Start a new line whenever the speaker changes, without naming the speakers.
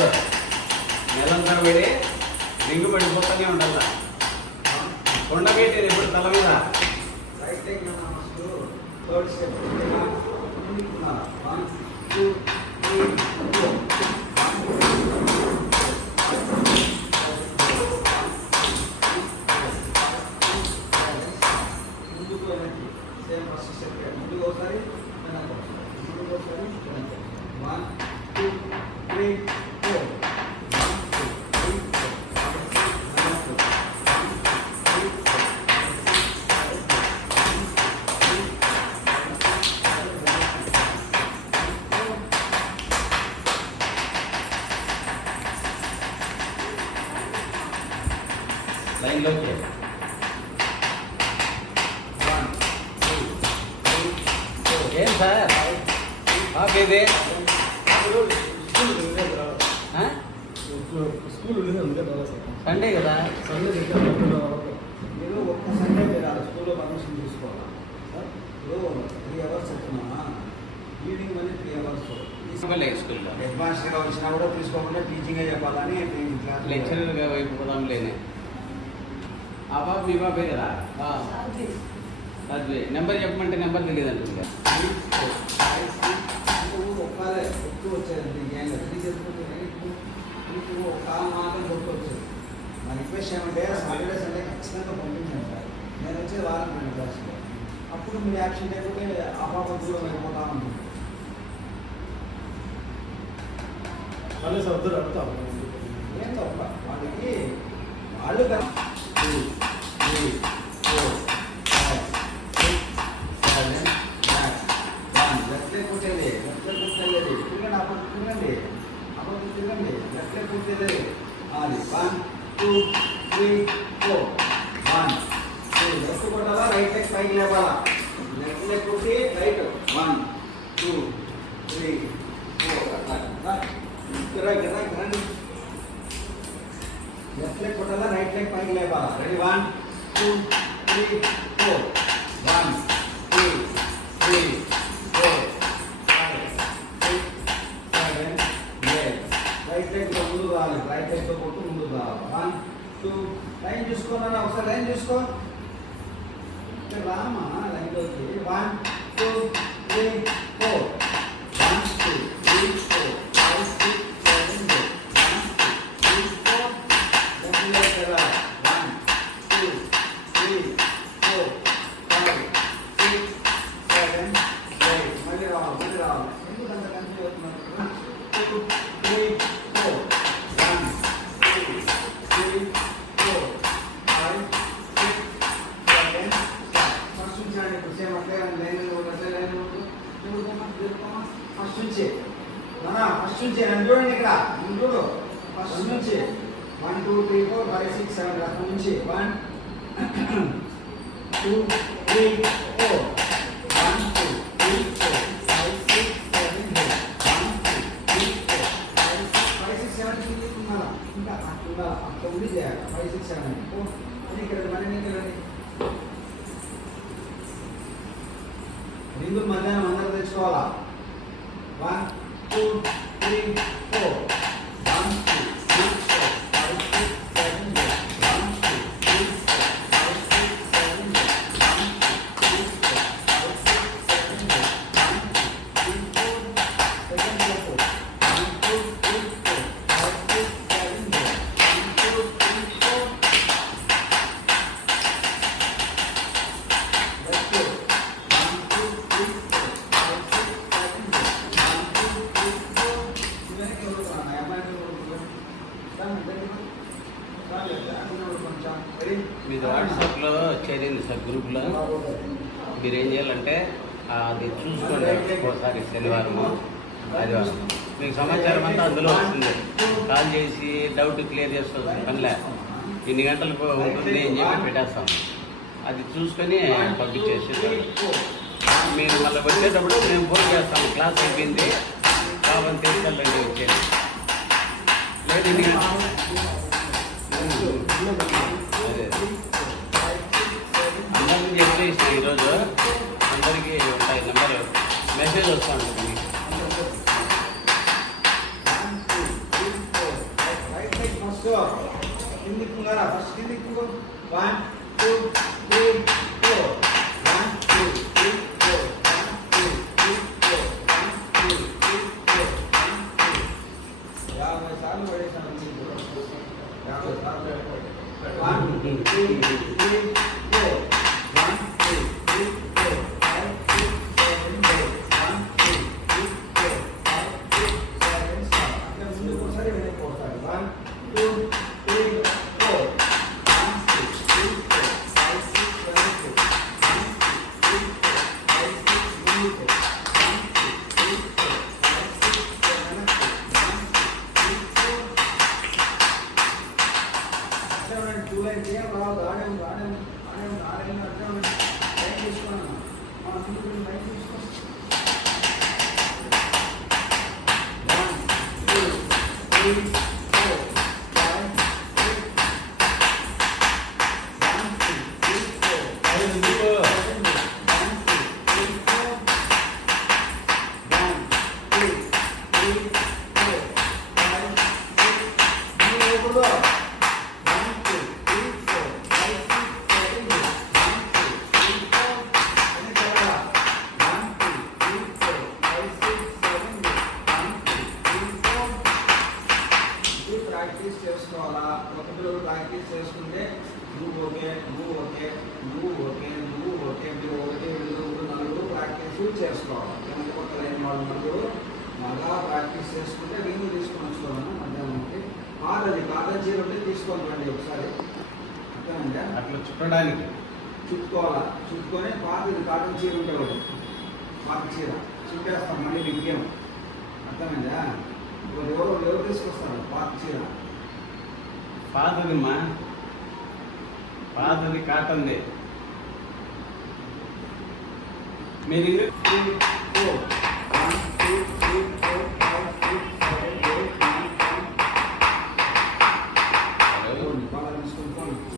చూడు నెలంతా పడి రింగు పడిపోతూనే ఉండాల కొండకైతే ఇప్పుడు తల మీద.
రైట్ లెగ్ మస్తు third step one two three four ముందుకు వెనక్కి సేమ్ ఫస్ట్ స్టెప్ ముందుకు ఒకసారి వెనక్కి ముందుకు ఒకసారి వెనక్కి one two three four one two three four వెనక్కి వన్ టూ త్రీ
లైన్లోకి ఏం సార్ ఇది
స్కూల్.
సండే కదా
సండే. మీరు ఒక్క సండే మీరు ఆ స్కూల్లో పర్మిషన్ తీసుకోవాలి త్రీ అవర్స్ చెప్తున్నా ఈవినింగ్ మళ్ళీ త్రీ అవర్స్ హెడ్ మాస్టర్గా వచ్చినా కూడా తీసుకోకుండా టీచింగే చెప్పాలని క్లాస్
లెక్చరర్గా వైపు పోదాం లేని ఆ బాబు మీ బాబే కదా? అది నెంబర్ చెప్పమంటే నెంబర్ తెలియదు
నా రిక్వెస్ట్ ఏమంటే సాటర్డే సండే ఖచ్చితంగా పంపించండి సార్. నేను వచ్చేది వారం రెండు క్లాస్లో అప్పుడు మీరు యాక్షన్ లేకపోతే అపాపంలో వెళ్ళిపోతా ఉంటుంది
మళ్ళీ సర్దులు అడుగుతాం.
ఏం తప్ప? వాళ్ళకి వాళ్ళు కదా two three four five six seven eight one లెఫ్ట్లే కొట్టేది లెఫ్ట్లే కొట్టేది తిరగండి అప్పుడు తిరగండి అప్పుడు తిరగండి లెఫ్ట్లే కొట్టేది అది one two three four one two left కొట్టాలా రైట్ లెగ్ పైకి లేపాలా లెఫ్ట్ లెగ్ కొట్టి right one two three four అట్లా గిరా గిరా గిరండి లెఫ్ట్ లెగ్ కొట్టాలా రైట్ లెగ్ పైకి లేపాలా ready one two three four one two three four five six seven eight right leg ముందు రావాలి. రైట్ లెగ్తో కొట్టు ముందు రావాలి. వన్ టూ లైన్ చూసుకోనా ఒకసారి లైన్ చూసుకో. Two three four five six seven first నుంచి రండి ఇప్పుడు సేమ్ అట్లే లైన్ అట్లే లైన్ ఫస్ట్ నుంచి నానా ఫస్ట్ నుంచి నన్ను చూడండి ఇక్కడ నన్ను చూడు ఫస్ట్ నుంచి one two three four five six seven అక్కడ నుంచి one two three four one two three four five six seven eight one two three four five six five six seven కింద ఉండాలా ఇంకా అట్లా ఉండాలా అట్లా ఉండి చేయాలి ఫైవ్ సిక్స్ సెవెన్ ఓ అది ఇక్కడ మళ్ళీ ఇక్కడ రండి రింగులు మధ్యాహ్నం అందరూ తెచ్చుకోవాలా one two three four one two three four five six seven eight one two three four five six seven eight one two three four five six seven eight one two three four second four one two three four five six seven eight one two three four Let's go. One, two, three, four, five, six, seven, eight. One, two, three, four. ఇవన్నీ కొడుకున్నా అమ్మాయిని కొడుకున్నా కొంచెం
మీది వాట్సాప్లో చేరింది sir గ్రూప్లో మీరు ఏం చేయాలంటే అది చూసుకోండి ఒకసారి శనివారము ఆదివారం. మీకు సమాచారం అంతా అందులో వస్తుంది. కాల్ చేసి డౌట్ క్లియర్ చేసుకోవచ్చు పనిలే. ఇన్ని గంటలకు ఉంటుంది అని చెప్పి పెట్టేస్తాం. అది చూసుకొని పంపించేసి మీరు మళ్ళీ వచ్చేటప్పుడు మేము ఫోన్ చేస్తాం. క్లాస్ అయిపోయింది. కావాలని తీసుకెళ్ళండి వచ్చేది లేదు ఎక్కువ ఇచ్చిన ఈరోజు అందరికీ ఉంటాయి నెంబర్. మెసేజ్ వస్తూ ఉంటుంది మీకు.
ఫస్ట్ కిందికి one two Thank you. Remove చేసుకోవాలి వెనక కొత్త లేని వాళ్ళు ఉన్నప్పుడు బాగా ప్రాక్టీస్ చేసుకుంటే రిమూవ్ తీసుకొని వచ్చుకోవాలి మధ్యాహ్నానికి. కాదది చీర ఉంటే తీసుకోవాలి రండి ఒకసారి. అర్థమంటే
అట్లా చుట్టడానికి.
చుట్టుకోవాలా? చుట్టుకొని పాత కాటన్ చీర ఉంటుంది పాత చీర. చుట్టేస్తాం మళ్ళీ బిగ్యం అర్థమైందా? ఇప్పుడు ఎవరు ఎవరు తీసుకొస్తారు పాత చీర.
పాతదిమ్మా పాతది కాటన్ది.
One, two, three, four. One, two, three, four.